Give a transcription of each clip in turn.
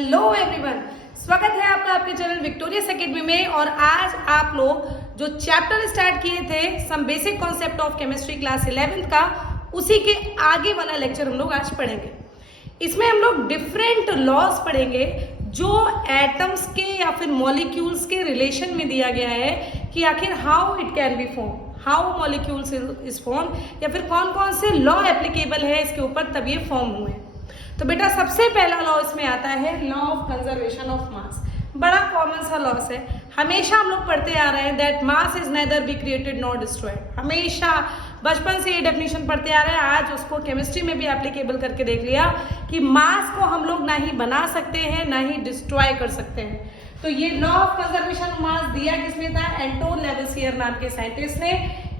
Hello everyone, स्वागत है आपका आपके चैनल विक्टोरियस एकेडमी में। और आज आप लोग जो चैप्टर स्टार्ट किए थे some basic concept of chemistry class 11th का, उसी के आगे वाला लेक्चर हम लोग आज पढ़ेंगे। इसमें हम लोग डिफरेंट लॉज पढ़ेंगे जो एटम्स के या फिर मॉलिक्यूल्स के रिलेशन में दिया गया है कि आखिर how it can be form, how molecules is form, या फिर कौन कौन से लॉ एप्लीकेबल है इसके ऊपर तब ये फॉर्म हुए। तो बेटा सबसे पहला लॉ इसमें आता है law of conservation of mass. बड़ा कॉमन सा लॉस है, हमेशा हम लोग पढ़ते आ रहे हैं that mass is nether B created not destroyed. हमेशा बचपन से ये डेफिनेशन पढ़ते आ रहे हैं, आज उसको केमिस्ट्री में भी एप्लीकेबल करके देख लिया कि मास को हम लोग ना ही बना सकते हैं ना ही डिस्ट्रॉय कर सकते हैं। तो ये law of conservation of mass दिया किसने था? एंटोन लेवेसियर नाम के साइंटिस्ट ने।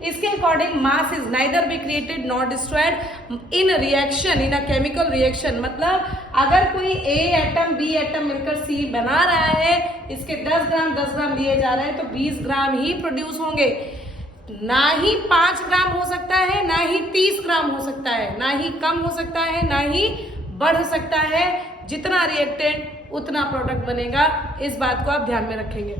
इसके according mass is neither be created not destroyed in reaction, in a chemical reaction. मतलब अगर कोई ए एटम बी एटम मिलकर सी बना रहा है, इसके 10 ग्राम लिए जा रहे हैं तो 20 ग्राम ही प्रोड्यूस होंगे। ना ही 5 ग्राम हो सकता है, ना ही 30 ग्राम हो सकता है, ना ही कम हो सकता है, ना ही बढ़ सकता है। जितना रिएक्टेंट उतना प्रोडक्ट बनेगा, इस बात को आप ध्यान में रखेंगे।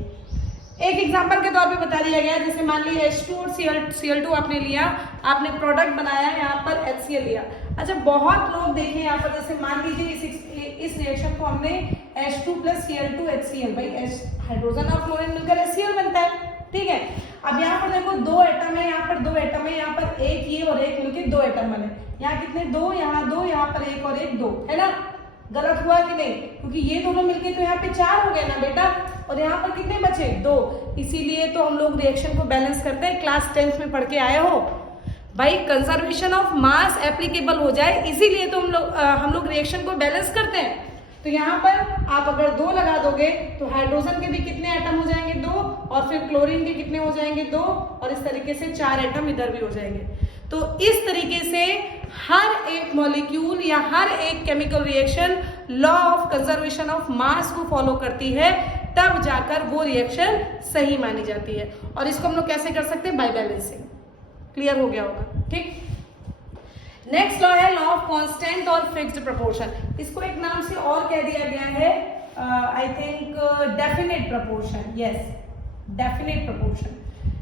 एक एग्जांपल के तौर पे बता दिया गया, जैसे मान लीजिए H2 और Cl2 आपने लिया, आपने प्रोडक्ट बनाया, यहाँ पर HCl लिया। अच्छा, बहुत लोग देखें यहाँ पर, जैसे मान लीजिए इस रिएक्शन को हमने H2 + Cl2 HCl, भाई हाइड्रोजन और क्लोरीन मिलकर HCl बनता है, ठीक है। अब यहाँ पर देखो 2 एटम है, यहाँ पर 2 एटम है, यहाँ पर एक ये और एक मिलकर 2 एटम बने। यहाँ कितने? 2, यहाँ 2, यहाँ पर 1 और 1 2, है ना? गलत हुआ कि नहीं? क्योंकि ये दोनों मिलके तो यहाँ पे 4 हो गए ना बेटा, और यहाँ पर कितने बचे? 2। इसीलिए तो हम लोग रिएक्शन को बैलेंस करते हैं, क्लास 10th में पढ़ के आए हो भाई। कंजर्वेशन ऑफ मास एप्लीकेबल हो जाए, इसीलिए तो हम लोग रिएक्शन को बैलेंस करते हैं। तो यहाँ पर आप अगर 2 लगा दोगे तो हाइड्रोजन के भी कितने एटम हो जाएंगे? 2, और फिर क्लोरीन के कितने हो जाएंगे? 2, और इस तरीके से 4 एटम इधर भी हो जाएंगे। तो इस तरीके से हर एक मॉलिक्यूल या हर एक chemical reaction law of conservation of mass को फॉलो करती है, तब जाकर वो रिएक्शन सही मानी जाती है। और इसको हम लोग कैसे कर सकते हैं? Bye balancing. क्लियर हो गया होगा, ठीक। नेक्स्ट लॉ है लॉ ऑफ कांस्टेंट और फिक्स्ड प्रोपोर्शन। इसको एक नाम से और कह दिया गया है, I think definite proportion. Yes, definite proportion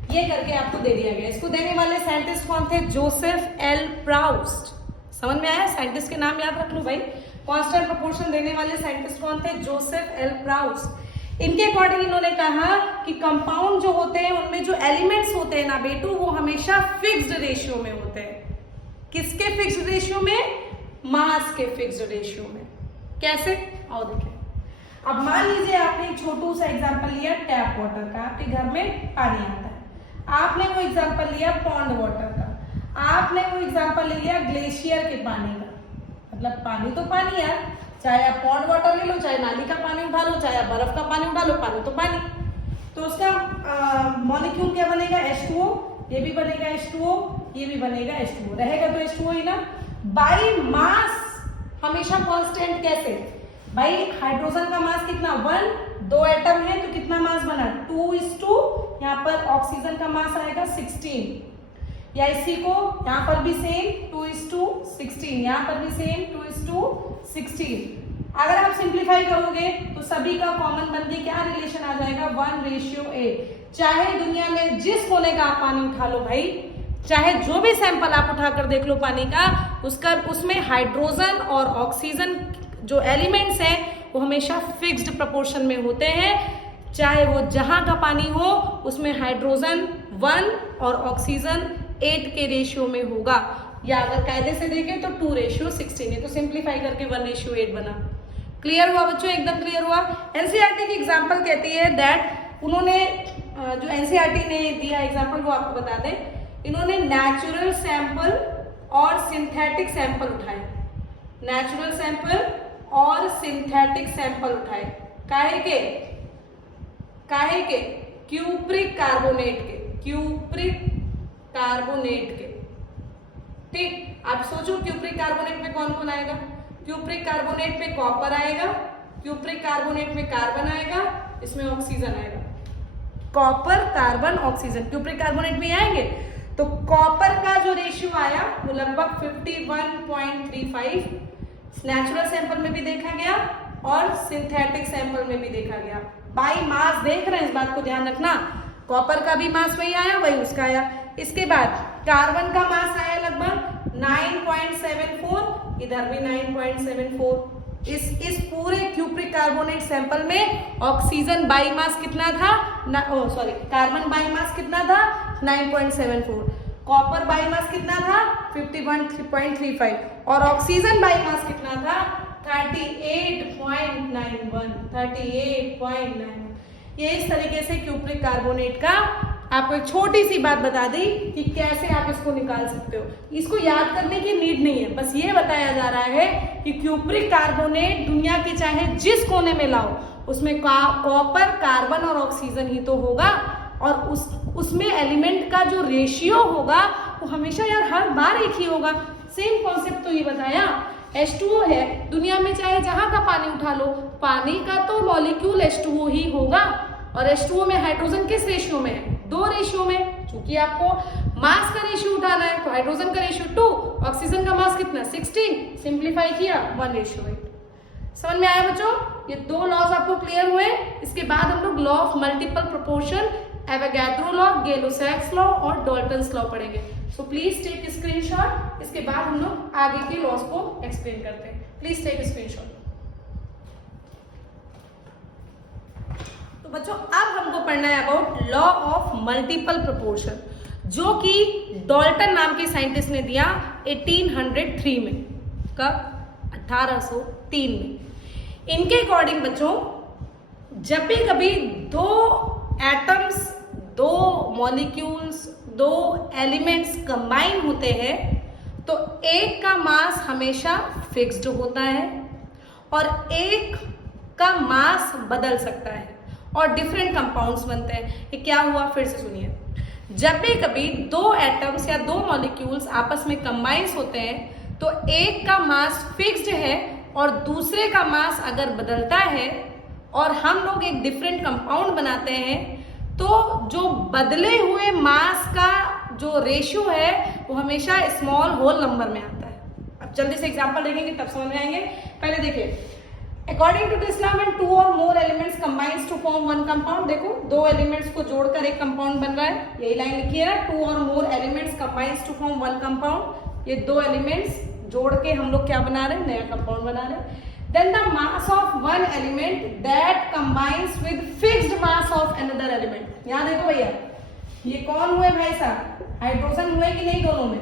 ये करके आपको दे दिया गया। इसको देने वाले साइंटिस्ट कौन थे? Joseph L Proust. समझ में आया? साइंटिस्ट के नाम याद रख लो भाई। कांस्टेंट प्रोपोर्शन देने वाले साइंटिस्ट कौन थे? Joseph L Proust. इनके अकॉर्डिंग इन्होंने कहा कि कंपाउंड जो होते हैं उनमें जो एलिमेंट्स होते हैं ना बेटू, वो हमेशा फिक्स्ड रेशियो में होते हैं। किसके फिक्स्ड रेशियो में? मास के फिक्स्ड रेशियो में। कैसे? आओ देखें। अब मान लीजिए आपने एक छोटू सा एग्जांपल लिया टैप वाटर का, आपके घर में पानी आता है। आपने वो एग्जांपल लिया पॉन्ड वाटर का, आपने वो एग्जांपल ले लिया ग्लेशियर के पानी का। मतलब पानी तो पानी है, चाहे आप पॉन्ड वाटर ले लो, चाहे नाली का पानी उठा लो, चाहे आप बर्फ का पानी उठा लो, पानी तो पानी। तो उसका मॉलिक्यूल क्या बनेगा? H2O। ये भी बनेगा H2O, ये भी बनेगा H2O। रहेगा तो H2O ही ना। बाई मास हमेशा कांस्टेंट। कैसे भाई? हाइड्रोजन का मास कितना? 1, 2 एटम है तो कितना मास बना? 2:, यहाँ पर ऑक्सीजन का मास आएगा 16। या इसी को यहाँ पर भी सेम 2:16, यहाँ पर भी सेम 2:16। अगर आप सिंप्लीफाई करोगे तो सभी का कॉमन बन के क्या रिलेशन आ जाएगा? 1:8। चाहे दुनिया में जिस कोने का आप पानी उठा लो भाई, चाहे जो भी सैंपल आप उठाकर देख लो पानी का, उसमें हाइड्रोजन और ऑक्सीजन जो एलिमेंट्स हैं वो हमेशा फिक्स्ड प्रोपोर्शन में होते हैं। चाहे वो जहां का पानी हो, उसमें हाइड्रोजन 1 और ऑक्सीजन 8 के रेशियो में होगा। या अगर कायदे से देखें तो 2:16 है, तो सिंप्लीफाई करके 1:8 बना। क्लियर हुआ बच्चों? एकदम क्लियर हुआ। एनसीईआरटी की एग्जांपल कहती है दैट उन्होंने जो एनसीईआरटी ने दिया एग्जांपल वो आपको बता दें। इन्होंने नेचुरल सैंपल और सिंथेटिक सैंपल उठाए। नेचुरल सैंपल और सिंथेटिक सैंपल उठाए। काहे के? क्यूप्रिक कार्बोनेट के। क्यूप्रिक कार्बोनेट के, ठीक। आप सोचो क्यूप्रिक कार्बोनेट में कौन कौन आएगा? क्यूप्रिक कार्बोनेट में कॉपर आएगा, क्यूप्रिक कार्बोनेट में कार्बन आएगा, इसमें ऑक्सीजन आएगा। Copper, carbon, oxygen cupric carbonate में आएंगे। तो कॉपर का जो रेशियो आया वो लगभग 51.35 नेचुरल सैंपल में भी देखा गया, और सिंथेटिक सैंपल में भी देखा गया। बाई मास देख रहे हैं, इस बात को ध्यान रखना। कॉपर का भी मास वही आया, वही उसका आया। इसके बाद कार्बन का मास आया लगभग 9.74, इधर भी 9.74। इस पूरे क्यूप्रिक कार्बोनेट सैंपल में ऑक्सीजन बाई मास कितना था, कार्बन बाई मास कितना था 9.74, कॉपर बाई मास कितना था 51.35 और ऑक्सीजन बाई मास कितना था 38.91। ये इस तरीके से क्यूप्रिक कार्बोनेट का आपको एक छोटी सी बात बता दी कि कैसे आप इसको निकाल सकते हो। इसको याद करने की नीड नहीं है, बस ये बताया जा रहा है कि क्यूप्रिक कार्बोनेट दुनिया के चाहे जिस कोने में लाओ उसमें कॉपर, कार्बन और ऑक्सीजन ही तो होगा, और उसमें एलिमेंट का जो रेशियो होगा वो हमेशा यार हर बार एक ही होगा। सेम कॉन्सेप्ट तो ये बताया। H2O है, दुनिया में चाहे जहां का पानी उठा लो, पानी का तो मॉलिक्यूल H2O ही होगा, और H2O में हाइड्रोजन किस रेशियो में है, 2 रेशियो में। चूंकि आपको मास का रेशियो उठाना है तो हाइड्रोजन का रेशियो 2, ऑक्सीजन का मास कितना 16, सिंप्लीफाई किया 1:8। समझ में आया बच्चों? ये 2 लॉज आपको क्लियर हुए। इसके बाद हम लोग law of multiple proportion, Avogadro law, Gay-Lussac's law और डाल्टन्स लॉ पढ़ेंगे। So please take screenshot. इसके बाद हम लोग आगे के लॉज को एक्सप्लेन करते हैं। Please take screenshot. तो बच्चों अब हमको पढ़ना है about law of multiple proportion, जो कि डाल्टन नाम के साइंटिस्ट ने दिया 1803 में। कब? 1803 में। इनके अकॉर्डिंग बच्चों जब भी कभी 2 एटम्स, 2 मॉलिक्यूल्स, 2 एलिमेंट्स कंबाइन होते हैं तो एक का मास हमेशा फिक्स्ड होता है और एक का मास बदल सकता है और डिफरेंट कंपाउंड्स बनते हैं। ये क्या हुआ फिर से सुनिए। जब भी कभी 2 एटम्स या 2 मॉलिक्यूल्स आपस में कंबाइंस होते हैं तो एक का मास फिक्स्ड है और दूसरे का मास अगर बदलता है और हम लोग एक डिफरेंट कंपाउंड बनाते हैं तो जो बदले हुए मास का जो रेशियो है वो हमेशा स्मॉल होल नंबर में आता है। अब जल्दी से एग्जांपल देखेंगे तब समझ में आएंगे। पहले देखिए, according to this law when 2 और more elements combines to form one compound, देखो 2 एलिमेंट्स को जोड़कर एक कंपाउंड बन रहा है, यही लाइन लिखी है ना, 2 और more elements combines to form one compound. ये 2 एलिमेंट्स जोड़ के हम लोग क्या बना रहे हैं, नया कंपाउंड बना रहे हैं। Then the mass of one element that combines with fixed mass of another element। यहाँ देखो भैया, ये कौन हुए भाई साहब, हाइड्रोजन हुए कि नहीं दोनों में,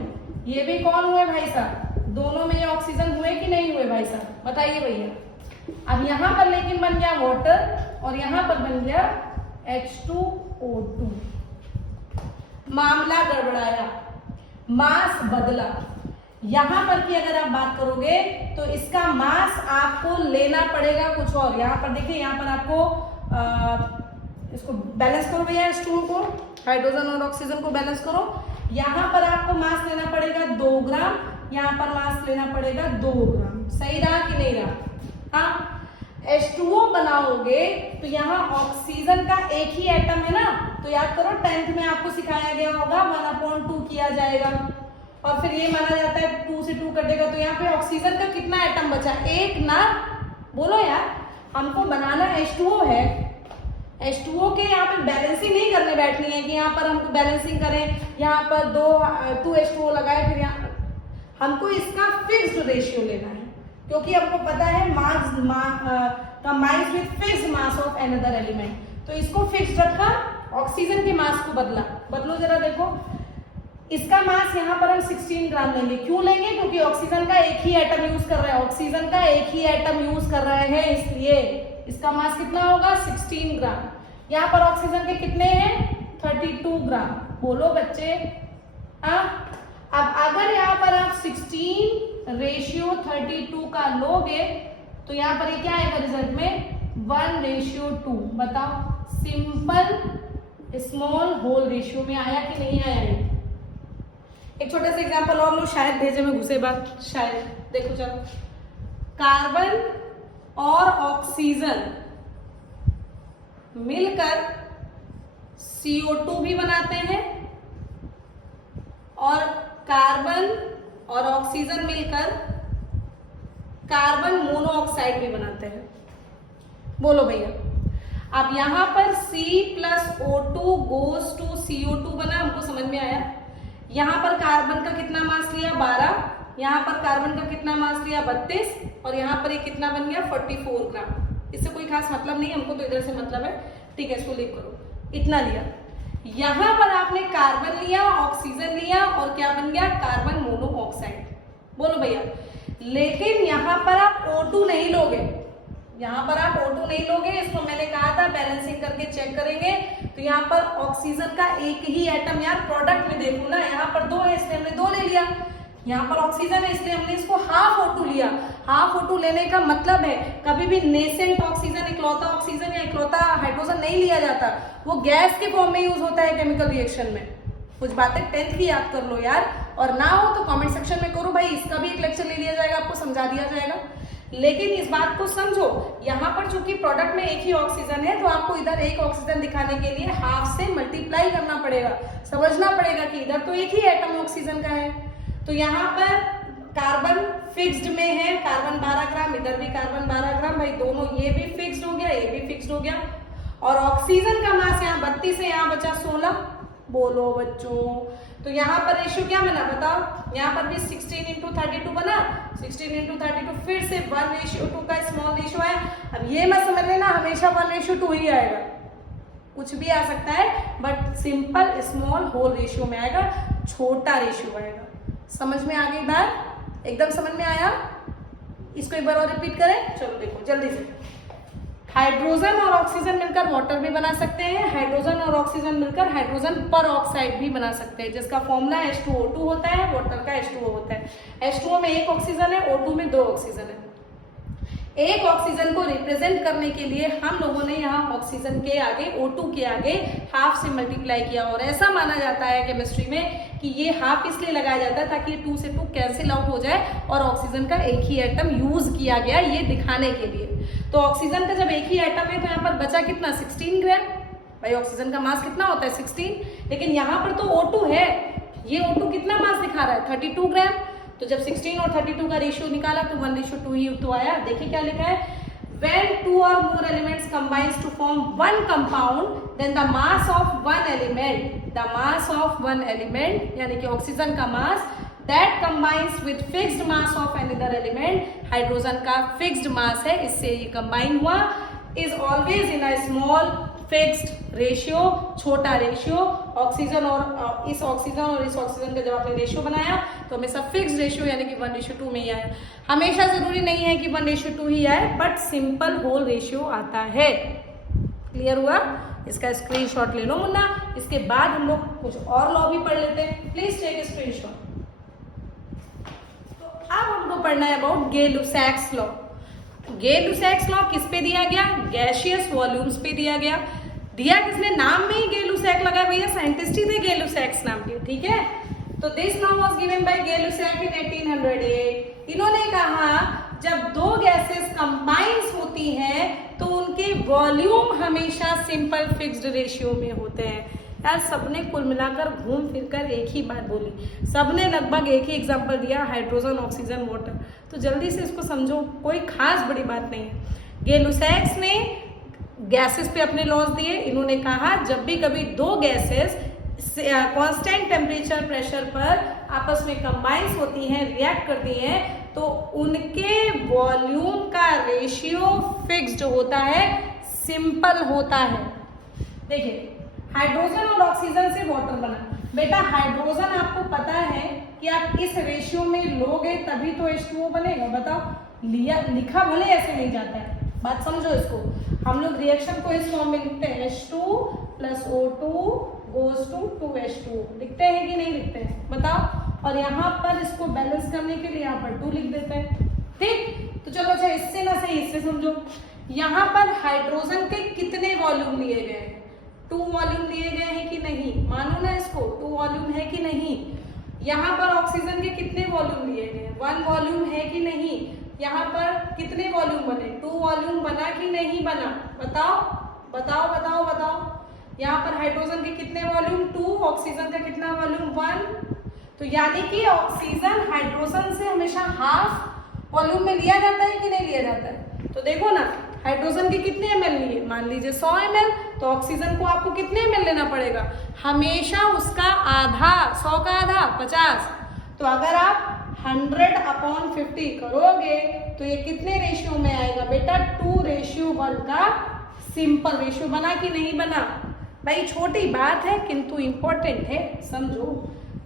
ये भी कौन हुए भाई साहब, दोनों में ये ऑक्सीजन हुए कि नहीं हुए भाई साहब, बताइए भैया। अब यहाँ पर लेकिन बन गया वाटर और यहाँ पर बन गया H2O2। मामला गड़बड़ाया, मास बदला। यहां पर की अगर आप बात करोगे तो इसका मास आपको लेना पड़ेगा कुछ और। यहां पर देखिए, यहां पर आपको इसको बैलेंस करो भैया, स्टूल को, हाइड्रोजन और ऑक्सीजन को बैलेंस करो। यहां पर आपको मास लेना पड़ेगा 2 ग्राम, यहां पर मास लेना पड़ेगा 2 ग्राम। सही रहा कि नहीं रहा? हाँ, H2O बनाओगे तो यहाँ ऑक्सीजन का एक ही एटम है ना, तो याद करो 10th में आपको सिखाया गया होगा 1/2 किया जाएगा और फिर ये माना जाता है 2 से 2 कटेगा तो यहाँ पे ऑक्सीजन का कितना एटम बचा, 1 ना। बोलो यार, हमको बनाना H2O है, H2O के यहाँ पे बैलेंसिंग नहीं करने बैठनी है कि यहाँ पर हमको बैलेंसिंग करें, यहाँ पर 2 H2O लगाए, फिर यहाँ हमको इसका फिक्स्ड रेशियो लेना है क्योंकि हमको पता है mass combines with fixed mass of another element, तो इसको फिक्स्ड रखा, ऑक्सीजन के मास को बदला। बदलो जरा, देखो इसका मास यहाँ पर हम 16 ग्राम लेंगे। क्यों लेंगे? क्योंकि ऑक्सीजन का एक ही एटम यूज कर रहे हैं, ऑक्सीजन का एक ही एटम यूज कर रहे हैं, इसलिए इसका मास कितना होगा 16 ग्राम। यहाँ पर ऑक्सीजन के कितने हैं 32 ग्राम। बोलो बच्चे, अब अगर यहाँ पर आप 16:32 का लोगे तो यहाँ पर ये क्या आएगा रिजल्ट में 1:2। बताओ, सिंपल स्मॉल होल रेशियो में आया कि नहीं आया? एक छोटा सा एग्जांपल और लो, शायद भेजे में घुसे बात, शायद। देखो चलो, कार्बन और ऑक्सीजन मिलकर CO2 भी बनाते हैं और कार्बन और ऑक्सीजन मिलकर कार्बन मोनोऑक्साइड भी बनाते हैं। बोलो भैया। अब यहाँ पर C plus O2 goes to CO2 बना, हमको समझ में आया। यहाँ पर कार्बन का कितना मास लिया 12, यहाँ पर कार्बन का कितना मास लिया 32 और यहाँ पर ये कितना बन गया 44 ग्राम। इससे कोई खास मतलब नहीं, हमको तो इधर से मतलब है, ठीक है, इसको लिख करो, इतना लिया। यहाँ पर आपने कार्बन लिया, ऑक्सीजन लिया और क्या बन गया कार्बन मोनोऑक्साइड। बोलो भैया। लेकिन यहाँ पर आप O2 नहीं लोगे, यहाँ पर आप O2 नहीं लोगे, इसको मैंने कहा था बैलेंसिंग करके चेक करेंगे। तो यहाँ पर ऑक्सीजन का एक ही एटम, यार प्रोडक्ट में देखो ना, यहाँ पर 2 है इसलिए हमने 2 ले लिया, यहाँ पर ऑक्सीजन है इसलिए हमने इसको हाफ O2 लिया। हाफ O2 लेने का मतलब है कभी भी नेसेंट ऑक्सीजन, इकलौता ऑक्सीजन या इकलौता हाइड्रोजन नहीं लिया जाता, वो गैस के फॉर्म में यूज होता है केमिकल रिएक्शन में। कुछ बातें 10th की याद कर लो यार, और ना हो तो कमेंट सेक्शन में करो भाई, इसका भी एक लेक्चर ले लिया जाएगा, आपको समझा दिया जाएगा। लेकिन इस बात को समझो, यहाँ पर चूंकि प्रोडक्ट में एक ही ऑक्सीजन है तो आपको इधर एक ऑक्सीजन दिखाने के लिए हाफ से मल्टीप्लाई करना पड़ेगा, समझना पड़ेगा कि इधर तो एक ही एटम ऑक्सीजन का है। तो यहाँ पर कार्बन फिक्स्ड में है, कार्बन 12 ग्राम, इधर भी कार्बन 12 ग्राम, भाई दोनों ये भी फिक्स्ड हो गया, ये भी फिक्स्ड हो गया। और ऑक्सीजन का मास यहाँ 32 है, यहाँ बचा 16। बोलो बच्चों। तो यहाँ पर रेशियो क्या बना बताओ, यहाँ पर भी 16 × 32 बना, 16 × 32 फिर से 1:2 का स्मॉल रेशियो है। अब ये मत समझ लेना हमेशा 1:2 ही आएगा, कुछ भी आ सकता है, but simple small whole ratio में आएगा, छोटा रेशियो आएगा। समझ में आ गई बात, एकदम समझ में आया। इसको एक बार और रिपीट करें, चलो देखो जल्दी से। हाइड्रोजन और ऑक्सीजन मिलकर वाटर भी बना सकते हैं, हाइड्रोजन और ऑक्सीजन मिलकर हाइड्रोजन पर ऑक्साइड भी बना सकते हैं, जिसका फॉर्मूला H2O2 होता है, वाटर का H2O होता है। H2O में एक ऑक्सीजन है, O2 में 2 ऑक्सीजन है। एक ऑक्सीजन को रिप्रेजेंट करने के लिए हम लोगों ने यहाँ ऑक्सीजन के आगे O2 के आगे हाफ से मल्टीप्लाई किया, और ऐसा माना जाता है केमिस्ट्री में कि ये हाफ इसलिए लगाया जाता है ताकि 2 से 2 कैंसिल आउट हो जाए और ऑक्सीजन का एक ही एटम यूज किया गया ये दिखाने के लिए। तो ऑक्सीजन का जब एक ही एटम है तो यहाँ पर बचा कितना 16 ग्राम। भाई ऑक्सीजन का मास कितना होता है 16, लेकिन यहाँ पर तो O2 है, ये O2 कितना मास दिखा रहा है 32 ग्राम। तो जब 16 और 32 का रेशियो निकाला तो 1:2 ही तो आया। देखिए क्या लिखा है, when 2 or more elements combines to form one compound, then the mass of one element यानी कि ऑक्सीजन का मास that combines with fixed mass of another element, hydrogen का फिक्स्ड मास है, इससे ये कंबाइन हुआ, is always in a small fixed ratio, छोटा ratio. Oxygen और इस ऑक्सीजन का जब आपने रेशियो बनाया तो हमेशा फिक्स्ड रेशियो यानी कि 1:2 में ही आया। हमेशा जरूरी नहीं है कि 1:2 ही आए, बट सिंपल होल रेशियो आता है। क्लियर हुआ? इसका स्क्रीनशॉट ले लो मुन्ना। इसके बाद हम लोग कुछ और लॉ भी पढ़ लेते हैं, प्लीज टेक स्क्रीनशॉट। तो अब हमको पढ़ना है about Gay-Lussac's law. Gay-Lussac's law किस पे दिया गया, गैसियस वॉल्यूम्स पे दिया गया। दिया किसने, नाम में ही गे-लुसैक लगा, भैया साइंटिस्ट ही थे गे-लुसैक्स नाम के, ठीक है। तो this law was given by Gay-Lussac in 1808। इन्होंने कहा जब 2 गैसेस कंबाइंस होती हैं तो उनके वॉल्यूम हमेशा सिंपल फिक्स्ड रेशियो में होते हैं। यार सबने कुल मिलाकर घूम फिरकर एक ही बात बोली, सबने लगभग एक ही एग्जांपल दिया, हाइड्रोजन ऑक्सीजन वाटर। तो जल्दी से इसको समझो, कोई खास बड़ी बात नहीं है। गे-लुसैक्स ने गैसेस पे अपने लॉज दिए। इन्होंने कहा जब भी कभी 2 गैसेस कांस्टेंट टेम्परेचर प्रेशर पर आपस में कंबाइंस होती हैं, रिएक्ट करती हैं, तो उनके वॉल्यूम का रेशियो फिक्स्ड होता है, सिंपल होता है। देखिए हाइड्रोजन और ऑक्सीजन से वाटर बना। बेटा हाइड्रोजन आपको पता है कि आप इस रेशियो में लोगे तभी तो H2O बनेगा। बताओ लिखा भले ऐसे नहीं जाता है, बात समझो इसको। हम लोग रिएक्शन को इस फॉर्म में लिखते हैं, H2 + O2 goes to 2H2O। लिखते हैं कि नहीं लिखते हैं बताओ। और यहाँ पर इसको बैलेंस करने के लिए यहाँ पर 2 लिख देते हैं, ठीक। तो चलो अच्छा इससे ना सही इससे समझो। यहाँ पर हाइड्रोजन के कितने वॉल्यूम लिए गए हैं, 2 वॉल्यूम लिए गए हैं कि नहीं, मानो ना इसको 2 वॉल्यूम है कि नहीं। यहाँ पर ऑक्सीजन के कितने वॉल्यूम लिए गए, 1 वॉल्यूम है कि नहीं। यहाँ पर कितने वॉल्यूम बने, 2 वॉल्यूम बना कि नहीं बना, बताओ बताओ बताओ बताओ। यहाँ पर हाइड्रोजन के कितने वॉल्यूम 2, ऑक्सीजन का कितना वॉल्यूम 1। तो यानी कि ऑक्सीजन हाइड्रोजन से हमेशा हाफ वॉल्यूम में लिया जाता है कि नहीं लिया जाता है। तो देखो ना, हाइड्रोजन के कितने ml लिए, मान लीजिए 100 ml, तो ऑक्सीजन को आपको कितने ml लेना पड़ेगा, हमेशा उसका आधा, 100 का आधा 50। तो अगर आप 100/50 करोगे तो ये कितने रेशियो में आएगा बेटा, 2:1 का सिंपल रेशियो। बना कि नहीं बना भाई, छोटी बात है किंतु इंपॉर्टेंट है, समझो।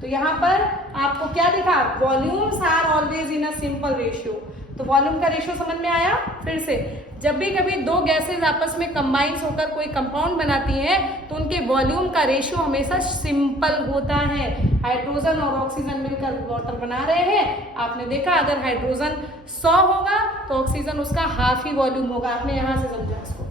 तो यहाँ पर आपको क्या दिखा, volumes are always in a simple ratio. तो वॉल्यूम का रेशियो समझ में आया। फिर से, जब भी कभी दो गैसेज आपस में कंबाइन होकर कोई कंपाउंड बनाती हैं तो उनके वॉल्यूम का रेशियो हमेशा सिंपल होता है। हाइड्रोजन और ऑक्सीजन मिलकर वाटर बना रहे हैं, आपने देखा अगर हाइड्रोजन 100 होगा तो ऑक्सीजन उसका हाफ ही वॉल्यूम होगा। आपने यहां से समझा इसको,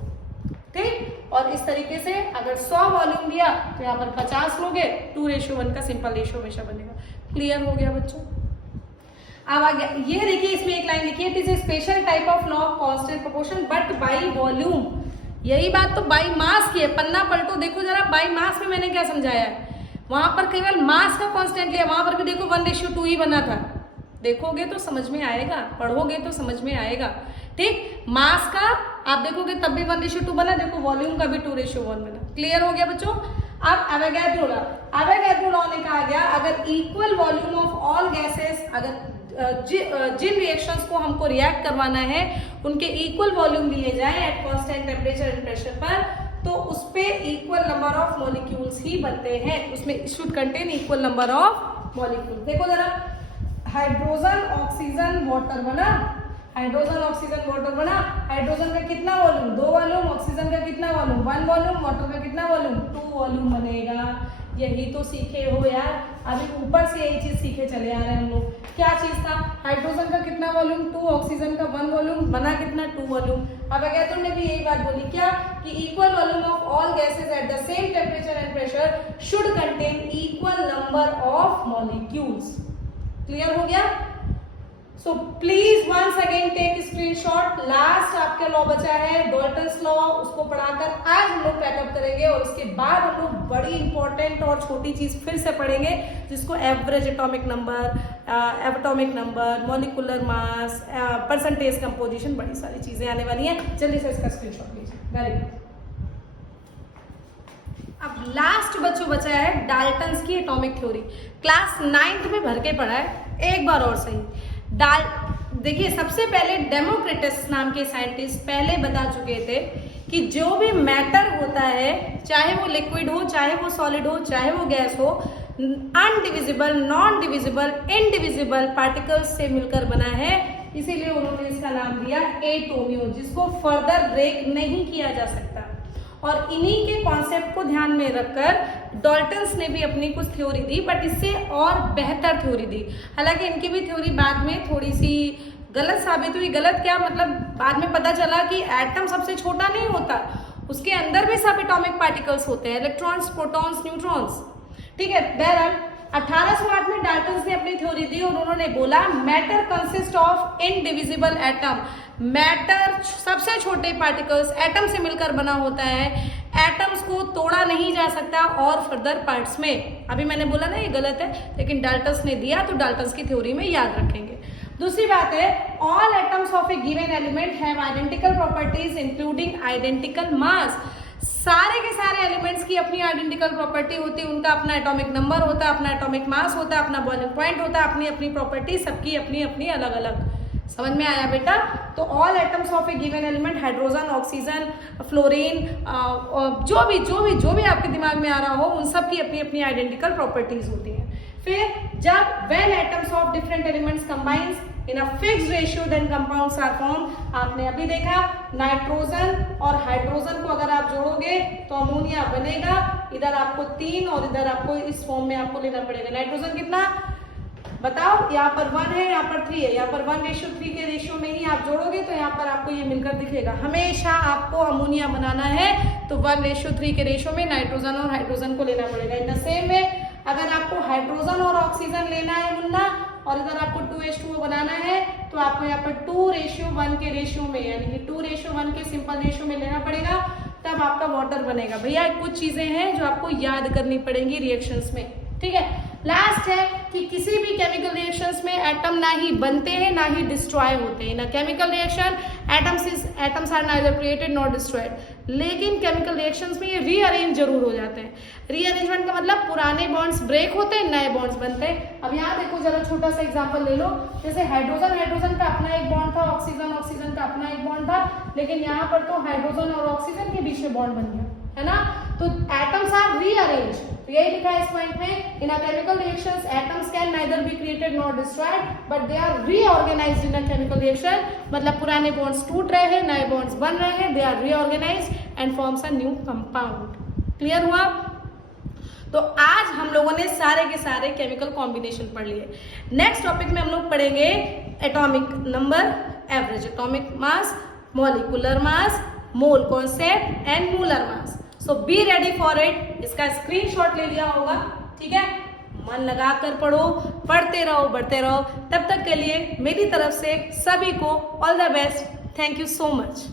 ठीक। और इस तरीके से अगर 100 वॉल्यूम दिया तो यहाँ पर 50 लोगे, 2:1 का सिंपल रेशियो हमेशा बनेगा। क्लियर हो गया बच्चों। अब आ गया, ये देखिए इसमें एक लाइन लिखी है, it is a special type of law of constant proportion but by volume. यही बात तो बाय मास की है। पन्ना पलटो, देखो जरा बाय मास में मैंने क्या समझाया है। वहां पर केवल मास का कांस्टेंट लिया, वहां पर भी देखो 1:2 ही बना था। देखोगे तो समझ में आएगा, पढ़ोगे तो समझ में आएगा, ठीक। मास का आप देखोगे तब भी 1:2 बना, देखो वॉल्यूम का भी 2:1 बना। क्लियर हो गया बच्चों। अब एवोगैड्रो लॉ ने कहा गया, अगर equal volume of all gases, अगर जिन रिएक्शंस को हमको रिएक्ट करवाना है उनके इक्वल वॉल्यूम लिए जाए at constant temperature and pressure पर, तो उस पे इक्वल नंबर ऑफ मॉलिक्यूल्स ही बनते हैं। उसमें should contain equal number of molecule. देखो जरा, हाइड्रोजन ऑक्सीजन वाटर बना, हाइड्रोजन ऑक्सीजन वाटर बना। हाइड्रोजन का कितना वॉल्यूम, 2 वॉल्यूम। ऑक्सीजन का कितना वॉल्यूम, 1 वॉल्यूम। वाटर का कितना वॉल्यूम, 2 वॉल्यूम बनेगा। यही तो सीखे हो यार, अभी ऊपर से यही चीज सीखे चले आ रहे हैं हम लोग। क्या चीज था, हाइड्रोजन का कितना वॉल्यूम 2, ऑक्सीजन का 1 वॉल्यूम, बना कितना 2 वॉल्यूम। अब अगैथो ने भी यही बात बोली, क्या कि equal volume of all gases at the same temperature and pressure should contain equal number of molecules. Clear हो गया। So please once again take screenshot. Last आपका लॉ बचा है डाल्टन्स लॉ, उसको पढ़ाकर आज हम लोग पैकअप करेंगे और उसके बाद हम लोग बड़ी इंपॉर्टेंट और छोटी चीज फिर से पढ़ेंगे, जिसको average atomic number, molecular mass, percentage composition, बड़ी सारी चीजें आने वाली हैं। जल्दी से इसका स्क्रीनशॉट लीजिए। Very good. अब लास्ट बच्चों बचा है डाल्टन्स की एटॉमिक थ्योरी। क्लास 9th में भर के पढ़ा है, एक बार और सही। देखिए, सबसे पहले डेमोक्रिटस नाम के साइंटिस्ट पहले बता चुके थे कि जो भी मैटर होता है, चाहे वो लिक्विड हो, चाहे वो सॉलिड हो, चाहे वो गैस हो, अनडिविजिबल, नॉन डिविजिबल, इनडिविजिबल पार्टिकल्स से मिलकर बना है। इसीलिए उन्होंने इसका नाम दिया एटोमियो, जिसको फर्दर ब्रेक नहीं किया जा सकता। और इन्हीं के कॉन्सेप्ट को ध्यान में रखकर डाल्टन्स ने भी अपनी कुछ थ्योरी दी, बट इससे और बेहतर थ्योरी दी। हालांकि इनकी भी थ्योरी बाद में थोड़ी सी गलत साबित हुई। गलत क्या मतलब, बाद में पता चला कि एटम सबसे छोटा नहीं होता, उसके अंदर भी सब एटॉमिक पार्टिकल्स होते हैं, इलेक्ट्रॉन्स, प्रोटॉन्स, न्यूट्रॉन्स, ठीक है। बहरहाल 1808 में डाल्टन्स ने अपनी थ्योरी दी और उन्होंने बोला matter consist of indivisible atom. Matter सबसे छोटे पार्टिकल्स एटम से मिलकर बना होता है, एटम्स को तोड़ा नहीं जा सकता और फर्दर पार्ट्स में। अभी मैंने बोला ना ये गलत है, लेकिन डाल्टन्स ने दिया तो डाल्टन्स की थ्योरी में याद रखेंगे। दूसरी बात है, all atoms of a given element have identical properties including identical mass. सारे के सारे एलिमेंट्स की अपनी आइडेंटिकल प्रॉपर्टी होती है, उनका अपना एटॉमिक नंबर होता है, अपना एटॉमिक मास होता है, अपना बॉइलिंग पॉइंट होता है, अपनी अपनी प्रॉपर्टी, सबकी अपनी अपनी अलग अलग। समझ में आया बेटा। तो all atoms of a given element, hydrogen, oxygen, fluorine, जो भी आपके दिमाग में आ रहा हो, उन सब की अपनी अपनी आइडेंटिकल प्रॉपर्टीज होती हैं। फिर जब when atoms of different elements combines in a fixed ratio then compounds are formed. आपने अभी देखा नाइट्रोजन और हाइड्रोजन को अगर आप जोड़ोगे तो अमोनिया बनेगा। इधर आपको 3 और इधर आपको इस फॉर्म में आपको लेना पड़ेगा। नाइट्रोजन कितना बताओ, यहाँ पर 1 है, यहाँ पर 3 है, यहाँ पर 1:3 के रेशियो में ही आप जोड़ोगे तो यहाँ पर आपको ये मिलकर दिखेगा। हमेशा आपको अमोनिया बनाना है तो 1:3 के रेशियो में नाइट्रोजन और हाइड्रोजन को लेना पड़ेगा। इन द सेम वे अगर आपको हाइड्रोजन और ऑक्सीजन लेना है मुन्ना, और इधर आपको 2:2 बनाना है तो आपको यहाँ पर 2:1 के रेशियो में, यानी कि 2:1 के सिंपल रेशियो में लेना पड़ेगा, तब आपका वाटर बनेगा। भैया कुछ चीजें हैं जो आपको याद करनी पड़ेंगी रिएक्शंस में, ठीक है। लास्ट है कि किसी भी केमिकल रिएक्शंस में एटम ना ही बनते हैं ना ही डिस्ट्रॉय होते हैं। In a chemical reaction atoms are neither created not destroyed, लेकिन केमिकल रिएक्शंस में ये रीअरेंज जरूर हो जाते हैं। रीअरेंजमेंट का मतलब पुराने बॉन्ड्स ब्रेक होते हैं, नए बॉन्ड्स बनते हैं। अब यहाँ देखो जरा छोटा सा एग्जांपल ले लो, जैसे हाइड्रोजन का अपना एक बॉन्ड था, ऑक्सीजन का अपना एक बॉन्ड था, लेकिन यहाँ पर तो हाइड्रोजन और ऑक्सीजन के बीच में बॉन्ड बन गया, है ना। तो एटम्स आर रीअरेंज, तो यही लिखा है इस पॉइंट में, in a chemical reactions atoms can neither be created not destroyed but they are reorganised in a chemical reaction. मतलब पुराने बॉन्ड्स टूट रहे हैं, नए बॉन्ड्स बन रहे हैं, they are reorganised and forms a new compound. Clear हुआ? तो आज हम लोगों ने सारे के सारे केमिकल कॉम्बिनेशन पढ़ लिए। नेक्स्ट टॉपिक में हम लोग पढ़ेंगे atomic number, average atomic mass, molecular mass, mole concept and molar mass. So be ready for it. इसका स्क्रीनशॉट ले लिया होगा, ठीक है। मन लगा कर पढ़ो, पढ़ते रहो, बढ़ते रहो। तब तक के लिए मेरी तरफ से सभी को all the best. Thank you so much.